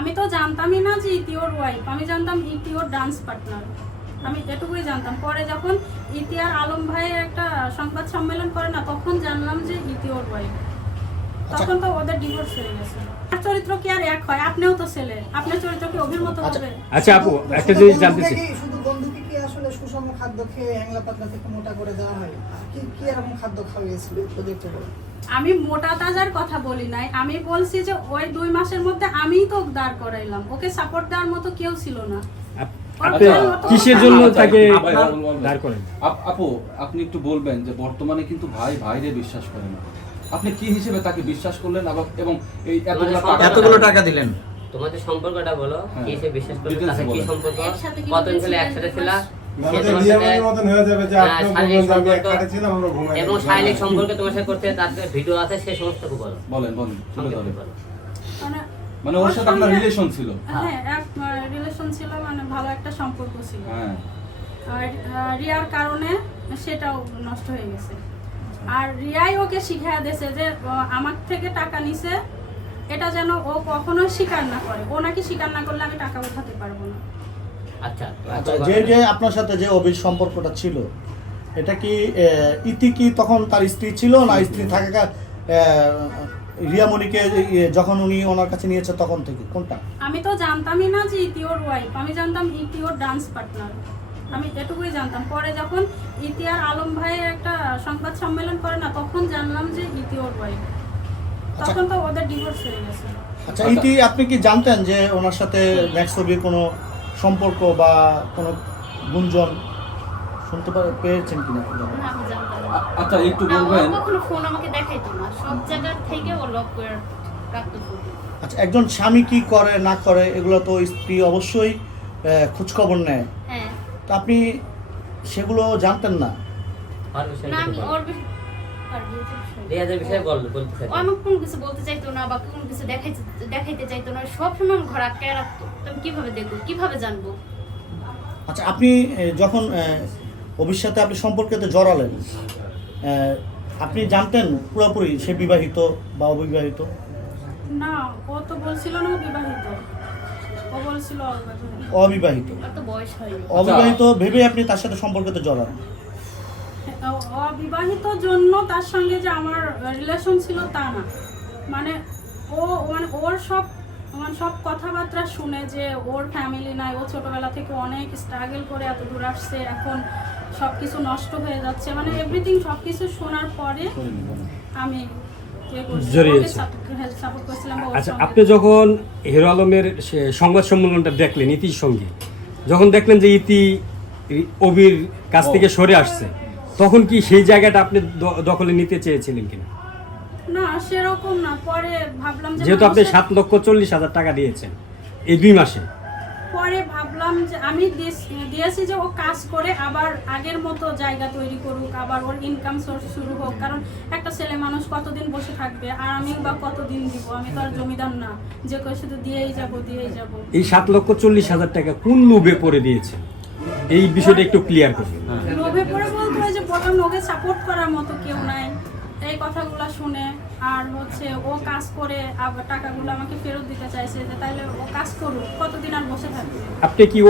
আমি তো জানতামই না যে ইতি ওর ওয়াইফ আমি জানতাম ইতি ওর ডান্স পার্টনার আমি এটুকুই জানতাম। পরে যখন ইতি আর আলম ভাইয়ের একটা সংবাদ সম্মেলন করে না তখন জানলাম যে ইতি ওর ওয়াইফ তখন তো ওদের ডিভোর্স হয়ে গেছে। আর চরিত্র কি আর এক হয়? আপনিও তো ছেলে। আপনার চরিত্র কি অভির মতো আচ্ছা। হবে? আচ্ছা আপু একটা জিনিস জানতে চাই। শুধু বন্ধু সুষম খাদ্য খেয়ে হ্যাংলা পাতলা থেকে মোটা করে দেওয়া হয়। কি কি এরকম খাদ্য খাওয়িয়েছিল। আমি মোটা তাজার কথা বলি নাই। আমি বলছি যে ওই দুই মাসের মধ্যে আমিই তো দাঁড় করাইলাম। ওকে সাপোর্ট দেওয়ার মতো কেউ ছিল না। কিসের জন্য তাকে। দাঁড় করেন? আপু আপনি একটু বলবেন যে বর্তমানে কিন্তু ভাই ভাইরে বিশ্বাস করে না। আপনি কি হিসেবে তাকে বিশ্বাস করলেন আবার- এবং এই এতগুলো টাকা দিলেন তোমাদের সম্পর্কটা বলো। হ্যাঁ। কি সে বিশ্বাস তাকে কি সম্পর্ক? কতদিন একসাথে ছিল? মানে হয়ে হ্যাঁ, এবং শারীরিক সম্পর্কে তোমার সাথে করতে তার ভিডিও আছে সে সমস্ত বলো বলেন বলেন মানে মানে ওর সাথে আপনার রিলেশন ছিল? হ্যাঁ রিলেশন ছিল মানে ভালো একটা সম্পর্ক ছিল। হ্যাঁ। আর রিয়ার কারণে সেটাও নষ্ট হয়ে গেছে। আর রিয়াই ওকে শিখিয়ে দিয়েছে যে আমার থেকে টাকা নিছে এটা যেন ও কখনো স্বীকার না করে। ও নাকি স্বীকার না করলে আমি টাকা উঠাতে পারব না। আচ্ছা তো আচ্ছা যে যে আপনার সাথে যে অভির সম্পর্কটা ছিল এটা কি ইতি কি তখন তার স্ত্রী ছিল না? স্ত্রী থাকা রিয়ামণিকে যখন উনি ওনার কাছে নিয়েছে তখন থেকে কোনটা? আমি তো জানতামই না যে ইতি ওর ওয়াইফ আমি জানতাম ইতি ওর ডান্স পার্টনার আমি এটুকুই জানতাম। পরে যখন ইতি আর আলম ভাইয়ের একটা সংবাদ সম্মেলন করে না তখন জানলাম যে ইতি ওর ওয়াইফ তখন তো ওদের ডিভোর্স হয়ে গেছে। আচ্ছা ইতি আপনি কি জানতেন যে ওনার সাথে ম্যাক্স কোনো সম্পর্ক বা কোনো গুঞ্জন শুনতে পারে- পেয়েছেন কিনা আচ্ছা একটু বলবেন। কখনো ফোন আমাকে দেখাইতো না। সব জায়গা থেকে ও লক করে রাখতো আচ্ছা একজন স্বামী কি করে না করে এগুলো তো স্ত্রী অবশ্যই খোঁজখবর নেয়। হ্যাঁ। তা আপনি সেগুলো জানতেন না? আমি ওর বিষয়- আর বিয়েতে বিষয়- রিয়াজের বিষয়ে বল বলতে চাই ও আমাকে কিছু বলতে চাইতো না বা কোনো কিছু দেখাইতে দেখাইতে চাইতো না সব সময় ঘর রাখতো। কীভাবে দেখব? কীভাবে জানব? আচ্ছা আপনি যখন আহ, অভির সাথে আপনি সম্পর্কেতে জড়ালেন আপনি জানতেন পুরোপুরি সে বিবাহিত বা অবিবাহিত? না ও তো বলছিল না বিবাহিত ও বলছিল অবিবাহিত। অবিবাহিত। আর তো বয়স হয়নি। অবিবাহিত ভেবে আপনি তার সাথে সম্পর্কেতে জড়ান। অবিবাহিত জন্য তার সঙ্গে যে আমার রিলেশন ছিল তা না। মানে ও মানে ওর সব মানে সব কথাবার্তা শুনে যে ওর ফ্যামিলি নাই ও ছোটবেলা থেকে অনেক স্ট্রাগল করে এত দূর আসছে এখন সব কিছু নষ্ট হয়ে যাচ্ছে। মানে এভরিথিং সব কিছু শোনার পরে আমি আচ্ছা আপনি যখন হিরো আলমের সংবাদ সম্মেলনটা দেখলেন ইতির সঙ্গে যখন দেখলেন যে ইতি অবির কাছ থেকে সরে আসছে তখন কি সেই জায়গাটা আপনি দ- দখলে নিতে চেয়েছিলেন কিনা? না সেরকম না। পরে ভাবলাম যে যেহেতু আপনি সাত লক্ষ চল্লিশ হাজার টাকা দিয়েছেন এই দুই মাসে। পরে ভাবলাম যে আমি দিয়েছি যে ও কাজ করে আবার আগের মতো জায়গা তৈরি করুক আবার ওর ইনকাম সোর্স শুরু হোক। কারণ একটা ছেলে মানুষ কতদিন বসে থাকবে? আর আমি বা কতদিন দিব? আমি তো আর জমিদার না। যে কেউ শুধু দিয়েই যাব দিয়েই যাব। এই সাত লক্ষ চল্লিশ হাজার টাকা কোন লোভে পড়ে দিয়েছেন? এই বিষয়টা একটু ক্লিয়ার করুন। ওকে সাপোর্ট করার মতো কেউ নাই। এই কথাগুলো শুনে আর হচ্ছে ও কাজ করে আবার টাকাগুলো আমাকে ফেরত দিতে চাইছে যে তাইলে ও কাজ করুক, কতদিন আর বসে থাকবে? আপনি কি